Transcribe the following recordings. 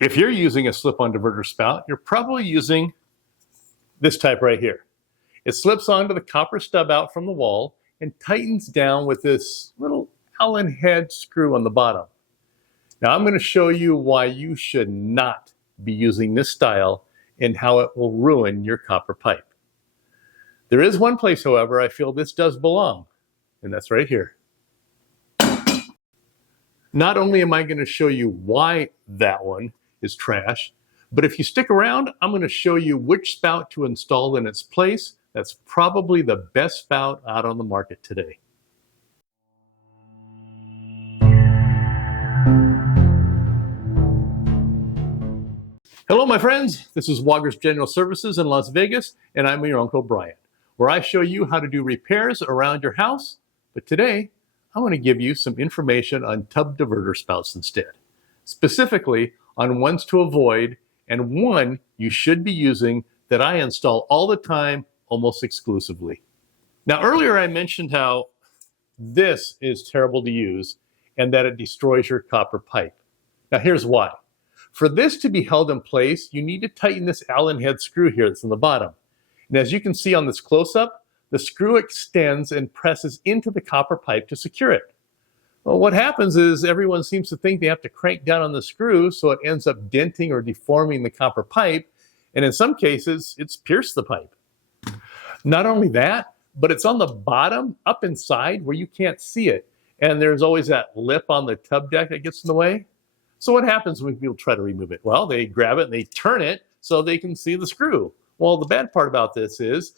If you're using a slip-on diverter spout, you're probably using this type right here. It slips onto the copper stub out from the wall and tightens down with this little Allen head screw on the bottom. Now I'm going to show you why you should not be using this style and how it will ruin your copper pipe. There is one place, however, I feel this does belong, and that's right here. Not only am I going to show you why that one is trash, but if you stick around, I'm going to show you which spout to install in its place. That's probably the best spout out on the market today. Hello, my friends. This is Walker's General Services in Las Vegas, and I'm your Uncle Brian, where I show you how to do repairs around your house. But today, I want to give you some information on tub diverter spouts instead, specifically on ones to avoid and one you should be using that I install all the time, almost exclusively. Now, earlier I mentioned how this is terrible to use and that it destroys your copper pipe. Now, here's why. For this to be held in place, you need to tighten this Allen head screw here that's on the bottom. And as you can see on this close-up, the screw extends and presses into the copper pipe to secure it. Well, what happens is everyone seems to think they have to crank down on the screw, so it ends up denting or deforming the copper pipe, and in some cases, it's pierced the pipe. Not only that, but it's on the bottom, up inside, where you can't see it, and there's always that lip on the tub deck that gets in the way. So what happens when people try to remove it? Well, they grab it and they turn it so they can see the screw. Well, the bad part about this is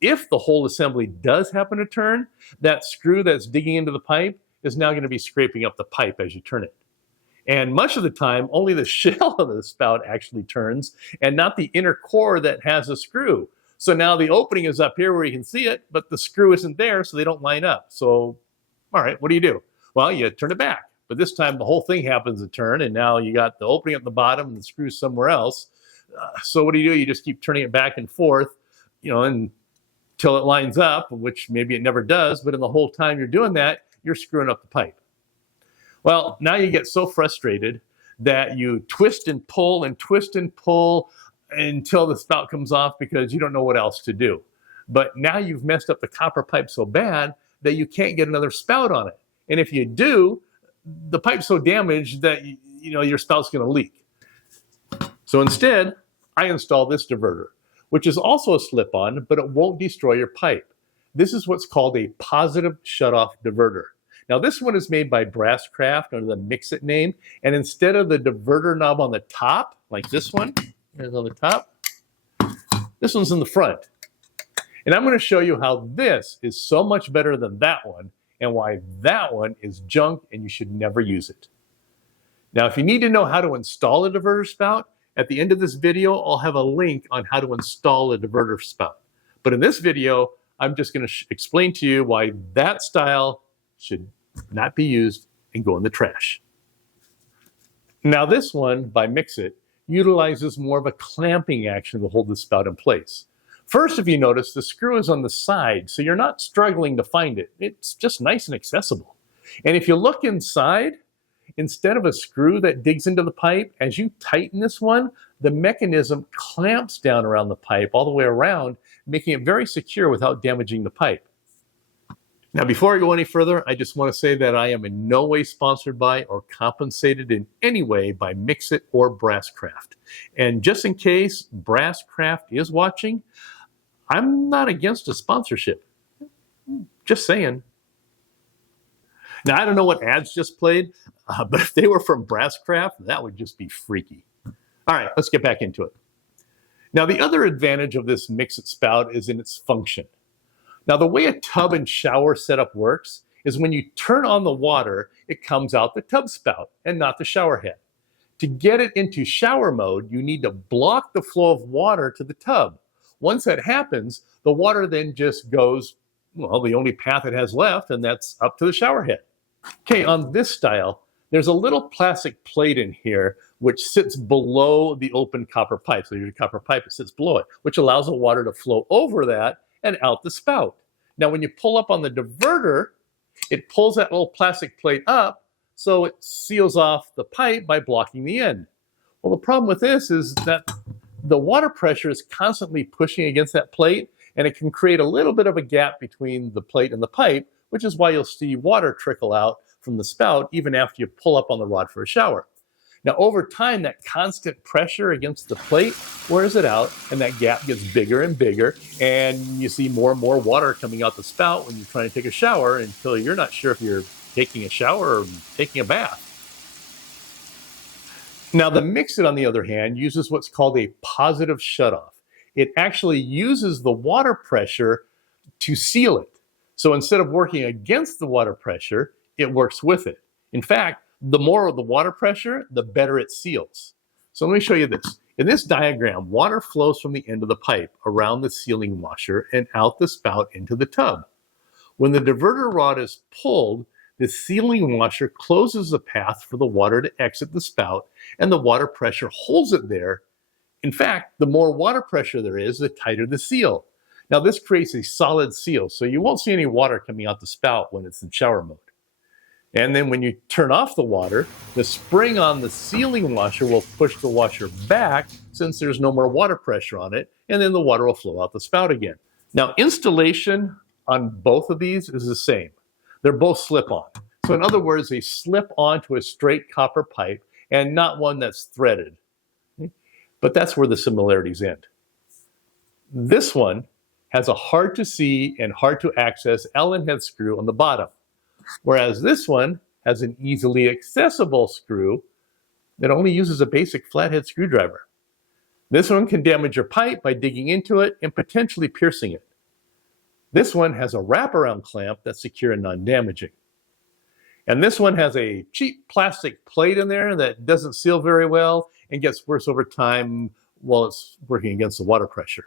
if the whole assembly does happen to turn, that screw that's digging into the pipe is now going to be scraping up the pipe as you turn it. And much of the time, only the shell of the spout actually turns and not the inner core that has a screw. So now the opening is up here where you can see it, but the screw isn't there, so they don't line up. So, all right, what do? Well, you turn it back. But this time the whole thing happens to turn, and now you got the opening at the bottom and the screw somewhere else. So what do? You just keep turning it back and forth, until it lines up, which maybe it never does, but in the whole time you're doing that, you're screwing up the pipe. Well, now you get so frustrated that you twist and pull until the spout comes off because you don't know what else to do. But now you've messed up the copper pipe so bad that you can't get another spout on it. And if you do, the pipe's so damaged that your spout's going to leak. So instead, I install this diverter, which is also a slip-on, but it won't destroy your pipe. This is what's called a positive shutoff diverter. Now this one is made by Brasscraft under the Mix-It name, and instead of the diverter knob on the top, like this one, here's on the top, this one's in the front. And I'm going to show you how this is so much better than that one, and why that one is junk and you should never use it. Now, if you need to know how to install a diverter spout, at the end of this video, I'll have a link on how to install a diverter spout. But in this video, I'm just going to explain to you why that style should not be used and go in the trash. Now, this one by Mix-It utilizes more of a clamping action to hold the spout in place. First, if you notice, the screw is on the side, so you're not struggling to find it. It's just nice and accessible. And if you look inside, instead of a screw that digs into the pipe, as you tighten this one, the mechanism clamps down around the pipe all the way around, making it very secure without damaging the pipe. Now, before I go any further, I just want to say that I am in no way sponsored by or compensated in any way by Mix-It or Brasscraft. And just in case Brasscraft is watching, I'm not against a sponsorship. Just saying. Now, I don't know what ads just played, but if they were from Brasscraft, that would just be freaky. All right, let's get back into it. Now, the other advantage of this Mix-It spout is in its function. Now, the way a tub and shower setup works is when you turn on the water, it comes out the tub spout and not the shower head. To get it into shower mode, you need to block the flow of water to the tub. Once that happens, the water then just goes, well, the only path it has left, and that's up to the shower head. Okay, on this style, there's a little plastic plate in here which sits below the open copper pipe. So there's a copper pipe, it sits below it, which allows the water to flow over that and out the spout. Now, when you pull up on the diverter, it pulls that little plastic plate up so it seals off the pipe by blocking the end. Well, the problem with this is that the water pressure is constantly pushing against that plate, and it can create a little bit of a gap between the plate and the pipe, which is why you'll see water trickle out from the spout even after you pull up on the rod for a shower. Now, over time, that constant pressure against the plate wears it out, and that gap gets bigger and bigger, and you see more and more water coming out the spout when you're trying to take a shower until you're not sure if you're taking a shower or taking a bath. Now, the Mix-It, on the other hand, uses what's called a positive shutoff. It actually uses the water pressure to seal it. So instead of working against the water pressure, it works with it. In fact, the more of the water pressure, the better it seals. So let me show you this. In this diagram, water flows from the end of the pipe around the sealing washer and out the spout into the tub. When the diverter rod is pulled, the sealing washer closes the path for the water to exit the spout, and the water pressure holds it there. In fact, the more water pressure there is, the tighter the seal. Now, this creates a solid seal, so you won't see any water coming out the spout when it's in shower mode. And then when you turn off the water, the spring on the sealing washer will push the washer back since there's no more water pressure on it, and then the water will flow out the spout again. Now, installation on both of these is the same. They're both slip-on. So in other words, they slip onto a straight copper pipe and not one that's threaded. But that's where the similarities end. This one has a hard to see and hard to access Allen head screw on the bottom, whereas this one has an easily accessible screw that only uses a basic flathead screwdriver. This one can damage your pipe by digging into it and potentially piercing it. This one has a wraparound clamp that's secure and non-damaging. And this one has a cheap plastic plate in there that doesn't seal very well and gets worse over time while it's working against the water pressure.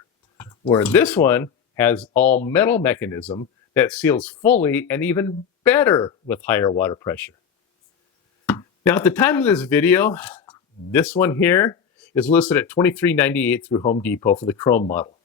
Where this one has all metal mechanism that seals fully and even better with higher water pressure. Now, at the time of this video, this one here is listed at $23.98 through Home Depot for the Chrome model.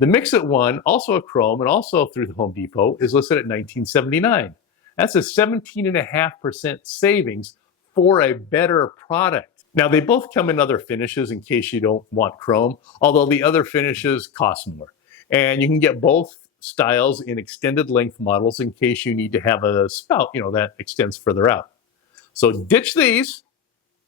The Mix-It one, also a Chrome and also through the Home Depot, is listed at $19.79. That's a 17.5% savings for a better product. Now, they both come in other finishes in case you don't want Chrome, although the other finishes cost more. And you can get both styles in extended length models in case you need to have a spout, that extends further out. So ditch these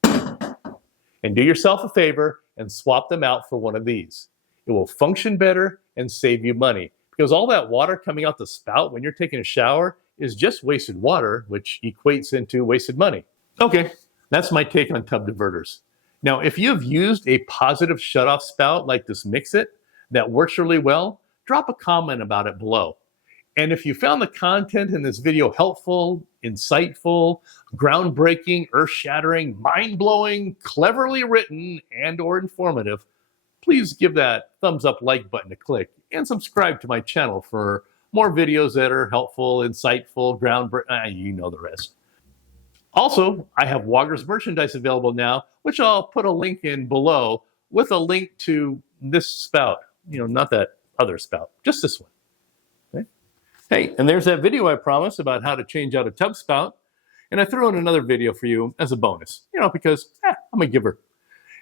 and do yourself a favor and swap them out for one of these. It will function better and save you money because all that water coming out the spout when you're taking a shower is just wasted water, which equates into wasted money. Okay, that's my take on tub diverters. Now, if you've used a positive shutoff spout like this Mix-It that works really well, drop a comment about it below. And if you found the content in this video helpful, insightful, groundbreaking, earth-shattering, mind-blowing, cleverly written, and/or informative, please give that thumbs up like button a click and subscribe to my channel for more videos that are helpful, insightful, groundbreaking, you know the rest. Also, I have Wogger's merchandise available now, which I'll put a link in below with a link to this spout. Not that other spout, just this one. Okay? Hey, and there's that video I promised about how to change out a tub spout. And I threw in another video for you as a bonus, because I'm a giver.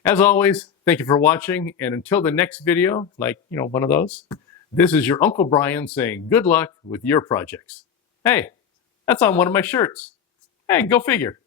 As always, thank you for watching. And until the next video, one of those, this is your Uncle Brian saying good luck with your projects. Hey, that's on one of my shirts. Hey, go figure.